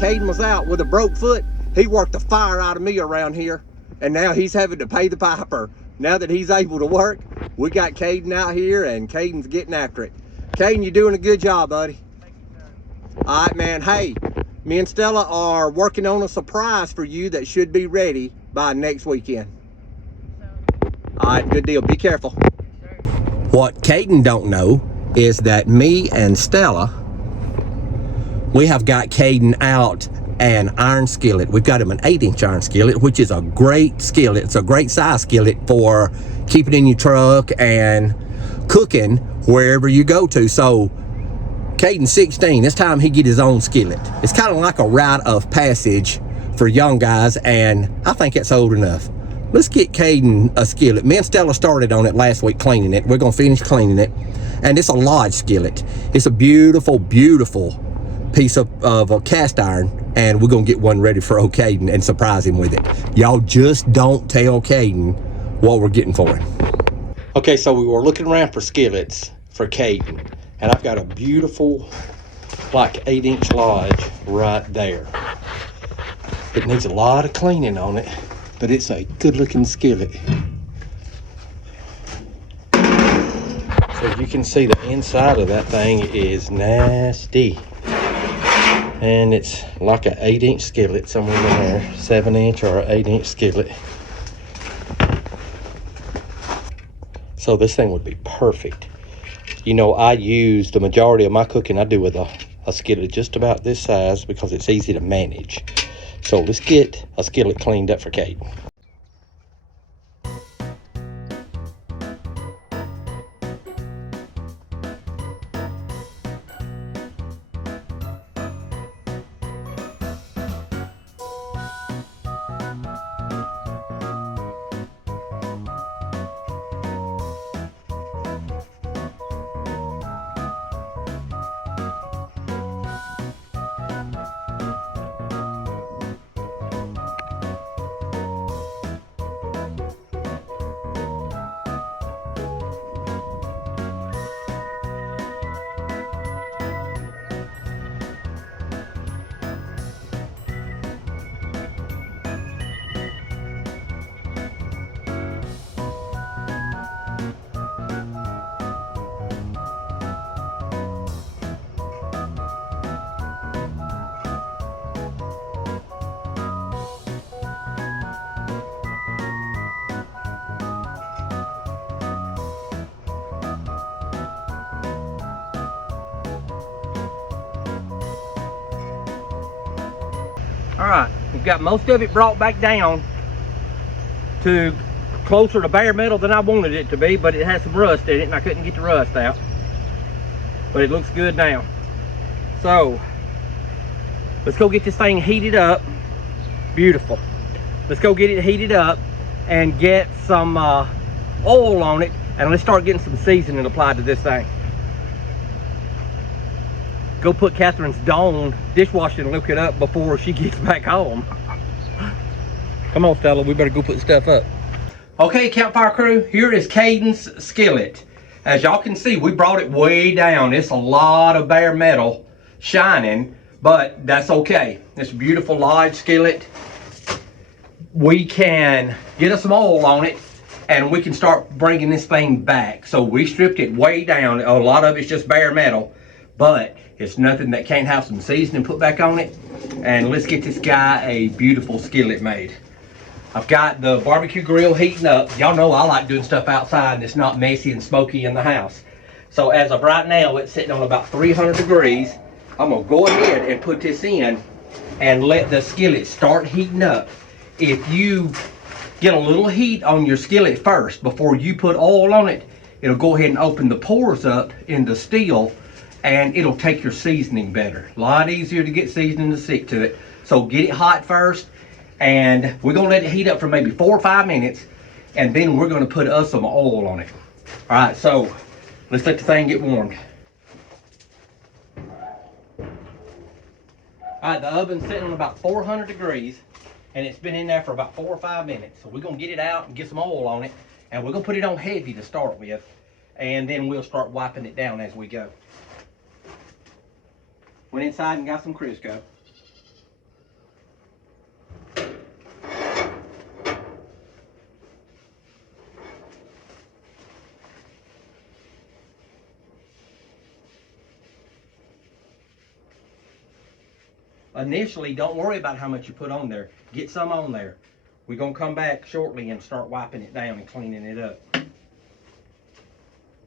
Caden was out with a broke foot, he worked the fire out of me around here, and now he's having to pay the piper. Now that he's able to work, we got Caden out here, and Caden's getting after it. Caden, you're doing a good job, buddy. Thank you, sir. All right, man. Hey, me and Stella are working on a surprise for you that should be ready by next weekend. All right, good deal. Be careful. What Caden don't know is that me and Stella, we have got Caden out an iron skillet. We've got him an 8-inch iron skillet, which is a great skillet. It's a great size skillet for keeping in your truck and cooking wherever you go to. So Caden's 16. It's time he get his own skillet. It's kind of like a rite of passage for young guys, and I think it's old enough. Let's get Caden a skillet. Me and Stella started on it last week cleaning it. We're gonna finish cleaning it. And it's a Lodge skillet. It's a beautiful, beautiful piece of a cast iron, and we're gonna get one ready for old Caden and surprise him with it. Y'all just don't tell Caden what we're getting for him. Okay, so we were looking around for skillets for Caden, and I've got a beautiful, like 8-inch Lodge right there. It needs a lot of cleaning on it, but it's a good looking skillet. So you can see the inside of that thing is nasty. And it's like an 8-inch skillet somewhere in there, 7-inch or an 8-inch skillet. So this thing would be perfect. You know, I use the majority of my cooking I do with a skillet just about this size because it's easy to manage. So let's get a skillet cleaned up for Caden. All right, we've got most of it brought back down to closer to bare metal than I wanted it to be, but it has some rust in it and I couldn't get the rust out. But it looks good now. So, let's go get this thing heated up. Beautiful. Let's go get it heated up and get some oil on it, and let's start getting some seasoning applied to this thing. Go put Catherine's Dawn dishwasher and look it up before she gets back home. Come on, Stella, we better go put stuff up. Okay, Campfire crew, here is Caden's skillet. As y'all can see, we brought it way down. It's a lot of bare metal shining, but that's okay. It's a beautiful Lodge skillet. We can get us some oil on it, and we can start bringing this thing back. So we stripped it way down. A lot of it's just bare metal, but it's nothing that can't have some seasoning put back on it. And let's get this guy a beautiful skillet made. I've got the barbecue grill heating up. Y'all know I like doing stuff outside and it's not messy and smoky in the house. So as of right now, it's sitting on about 300 degrees. I'm gonna go ahead and put this in and let the skillet start heating up. If you get a little heat on your skillet first before you put oil on it, it'll go ahead and open the pores up in the steel, and it'll take your seasoning better. A lot easier to get seasoning to stick to it. So get it hot first, and we're gonna let it heat up for maybe 4 or 5 minutes, and then we're gonna put us some oil on it. All right, so let's let the thing get warmed. All right, the oven's sitting on about 400 degrees, and it's been in there for about 4 or 5 minutes. So we're gonna get it out and get some oil on it, and we're gonna put it on heavy to start with, and then we'll start wiping it down as we go. Went inside and got some Crisco. initially, don't worry about how much you put on there. Get some on there. We're going to come back shortly and start wiping it down and cleaning it up.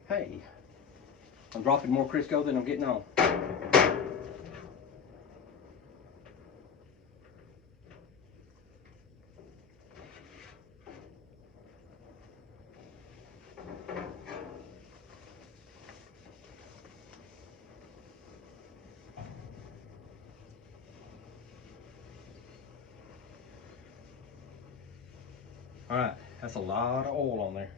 Hey, I'm dropping more Crisco than I'm getting on. All right, that's a lot of oil on there.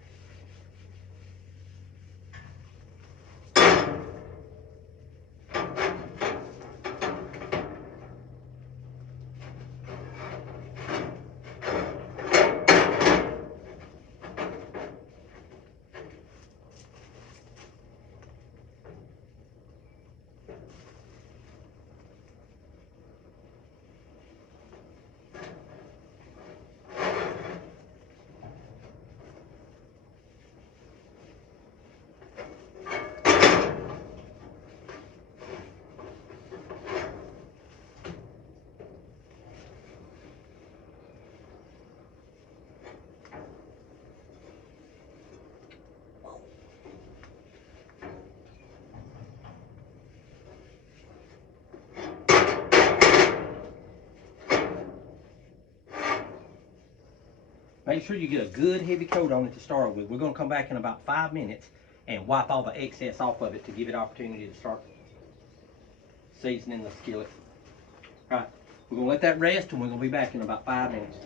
Make sure you get a good heavy coat on it to start with. We're going to come back in about 5 minutes and wipe all the excess off of it to give it opportunity to start seasoning the skillet. All right, we're going to let that rest and we're going to be back in about 5 minutes.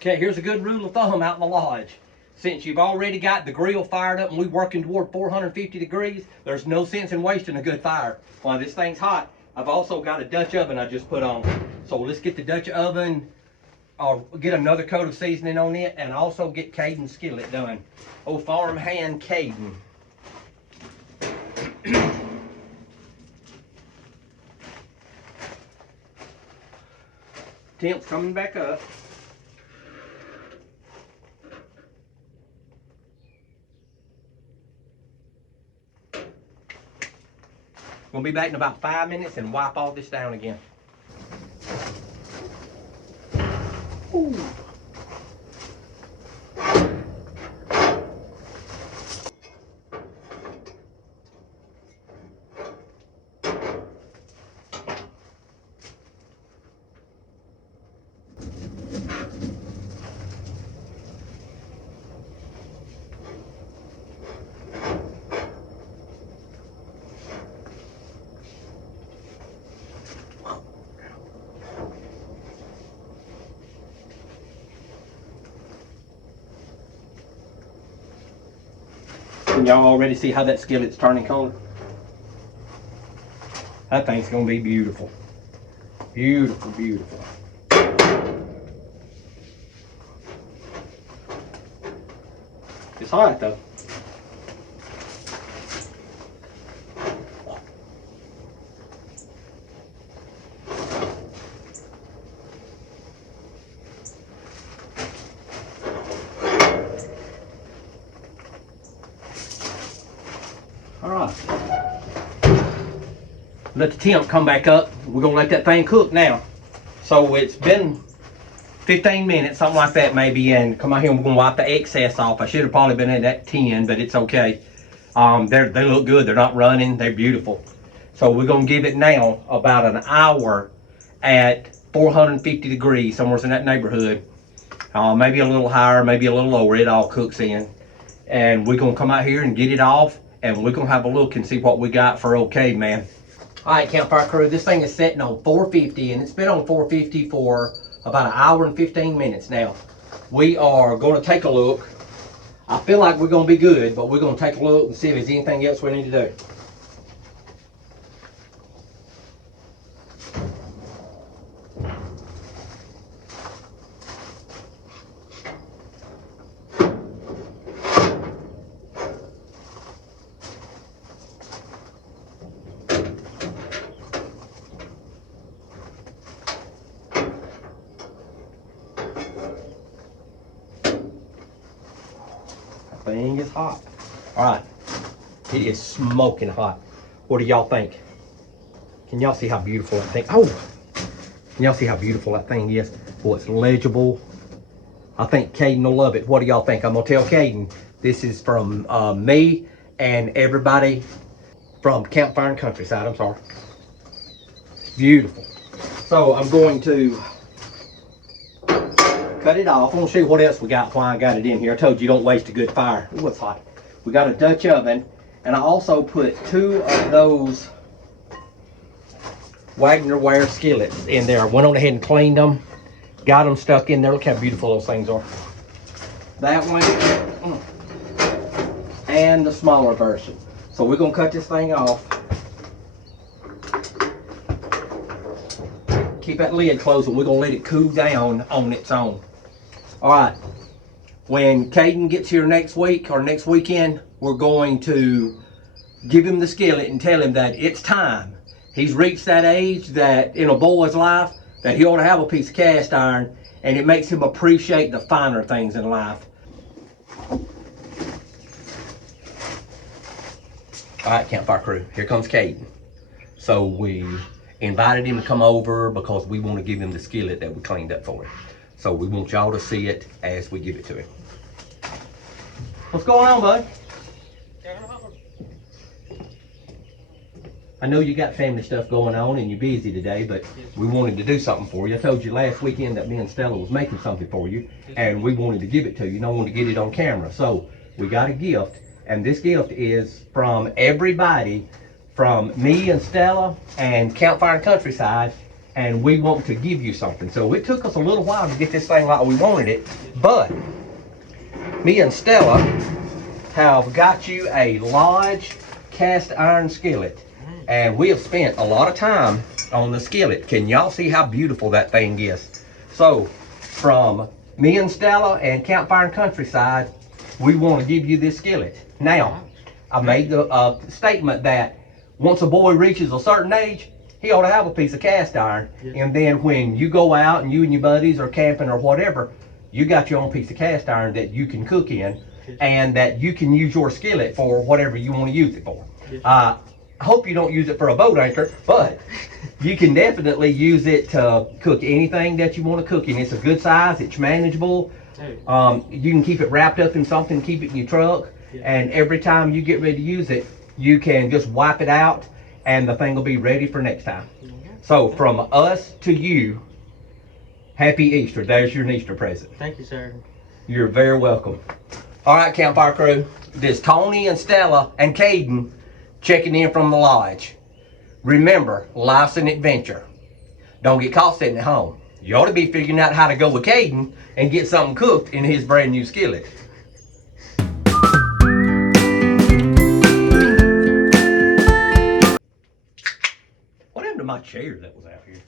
Okay, here's a good rule of thumb out in the lodge. Since you've already got the grill fired up and we're working toward 450 degrees, there's no sense in wasting a good fire. While this thing's hot, I've also got a Dutch oven I just put on. So let's get the Dutch oven, or get another coat of seasoning on it, and also get Caden's skillet done. Oh, farm hand Caden. Temp's coming back up. We'll be back in about 5 minutes and wipe all this down again. Ooh. Can y'all already see how that skillet's turning color? That thing's gonna be beautiful. Beautiful, beautiful. It's hot though. All right. Let the temp come back up. We're gonna let that thing cook now. So it's been 15 minutes, something like that maybe, and come out here and we're gonna wipe the excess off. I should have probably been at that 10, but it's okay. They look good, they're not running, they're beautiful. So we're gonna give it now about an hour at 450 degrees, somewhere in that neighborhood. Maybe a little higher, maybe a little lower, it all cooks in. And we're gonna come out here and get it off, and we're gonna have a look and see what we got for okay, man. All right, Campfire Crew, this thing is sitting on 450, and it's been on 450 for about an hour and 15 minutes now. We are gonna take a look. I feel like we're gonna be good, but we're gonna take a look and see if there's anything else we need to do. Thing is hot. All right, It is smoking hot. What do y'all think? Can y'all see how beautiful that thing? Oh, can y'all see how beautiful that thing is? Boy, it's legible. I think Caden will love it. What do y'all think? I'm gonna tell Caden this is from me and everybody from Campfire and Countryside. I'm sorry. Beautiful. So I'm going to cut it off. I'm gonna show you what else we got, why I got it in here. I told you don't waste a good fire. Ooh, it's hot. We got a Dutch oven, and I also put 2 of those Wagner ware skillets in there. I went on ahead and cleaned them, got them stuck in there. Look how beautiful those things are. That one and the smaller version. So we're gonna cut this thing off. Keep that lid closed, and we're gonna let it cool down on its own. All right, when Caden gets here next week or next weekend, we're going to give him the skillet and tell him that it's time. He's reached that age that in a boy's life that he ought to have a piece of cast iron, and it makes him appreciate the finer things in life. All right, Campfire crew, here comes Caden. So we invited him to come over because we want to give him the skillet that we cleaned up for him. So we want y'all to see it as we give it to him. What's going on, bud? I know you got family stuff going on and you're busy today, but we wanted to do something for you. I told you last weekend that Me and Stella was making something for you, and we wanted to give it to you, and I wanted to get it on camera. So we got a gift, and this gift is from everybody from Me and Stella and Campfire and Countryside, and we want to give you something. So it took us a little while to get this thing like we wanted it, but Me and Stella have got you a large cast iron skillet, and we have spent a lot of time on the skillet. Can y'all see how beautiful that thing is? So from Me and Stella and Campfire and Countryside, we want to give you this skillet. Now, I made the statement that once a boy reaches a certain age, he ought to have a piece of cast iron. And then when you go out and you and your buddies are camping or whatever, you got your own piece of cast iron that you can cook in, and that you can use your skillet for whatever you want to use it for. I hope you don't use it for a boat anchor, but you can definitely use it to cook anything that you want to cook in. It's a good size, it's manageable. You can keep it wrapped up in something, keep it in your truck, and every time you get ready to use it, you can just wipe it out and the thing will be ready for next time. So from us to you, happy Easter. There's your Easter present. Thank you, sir. You're very welcome. All right, Campfire crew, this Tony and Stella and Caden checking in from the lodge. Remember, life's an adventure. Don't get caught sitting at home. You ought to be figuring out how to go with Caden and get something cooked in his brand new skillet. What happened to my chair that was out here?